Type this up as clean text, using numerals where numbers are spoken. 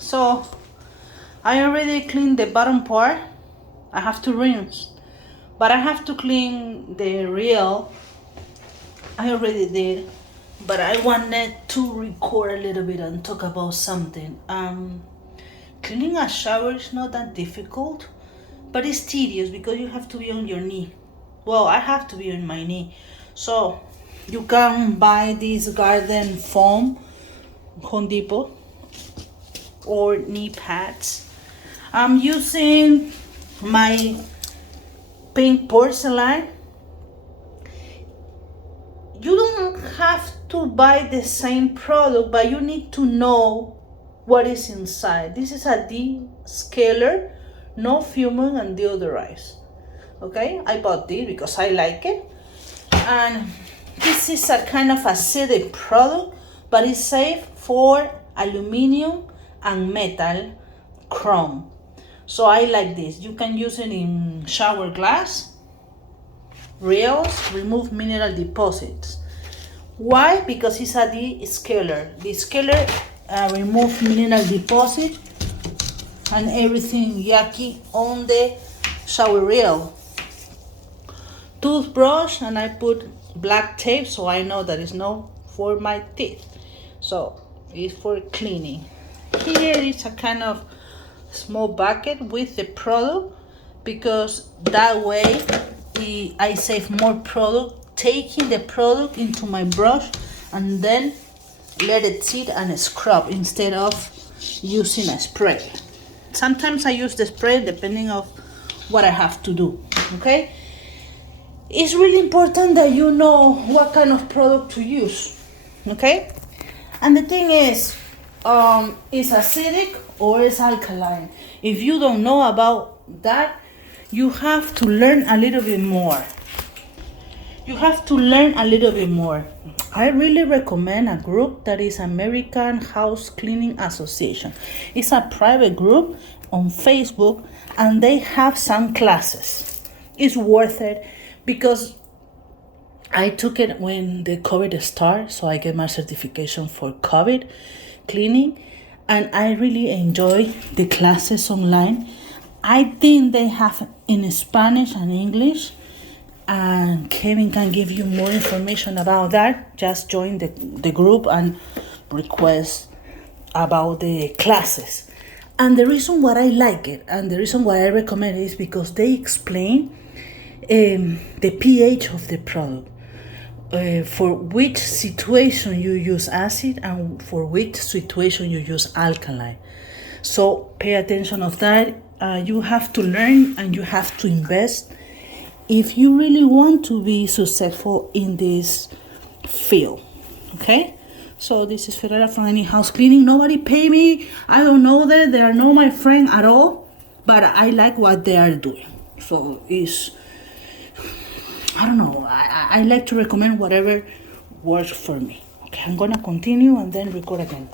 So I already cleaned the bottom part. I have to rinse, but I have to clean the reel. I already did, but I wanted to record a little bit and talk about something. Cleaning a shower is not that difficult, but it's tedious because you have to be on your knee. Well, I have to be on my knee. So you can buy this garden foam, Home Depot, or knee pads. I'm using my pink porcelain. You don't have to buy the same product, but you need to know what is inside. This is a descaler, no fuming and deodorized. Okay, I bought this because I like it. And this is a kind of acidic product, but it's safe for aluminum and metal chrome. So I like this. You can use it in shower glass, reels, remove mineral deposits. Why? Because it's a descaler. Descaler remove mineral deposit and everything yucky on the shower reel. Toothbrush, and I put black tape so I know that it's not for my teeth. So it's for cleaning. Here is a kind of small bucket with the product, because that way I save more product taking the product into my brush and then let it sit and scrub instead of using a spray. Sometimes I use the spray depending of what I have to do. Okay, it's really important that you know what kind of product to use. Okay, and the thing is, it's acidic or it's alkaline. If you don't know about that, you have to learn a little bit more. I really recommend a group that is American House Cleaning Association. It's a private group on Facebook, and they have some classes. It's worth it because I took it when the COVID started, so I get my certification for COVID cleaning, and I really enjoy the classes online. I think they have in Spanish and English, and Kevin can give you more information about that. Just join the group and request about the classes. And the reason why I like it and the reason why I recommend it is because they explain the pH of the product. For which situation you use acid and for which situation you use alkaline. So pay attention of that. You have to learn and you have to invest if you really want to be successful in this field. Okay, so this is Ferreira from Any House Cleaning. Nobody pay me. I don't know them. They are not my friend at all, but I like what they are doing. So I don't know. I like to recommend whatever works for me. Okay, I'm gonna continue and then record again.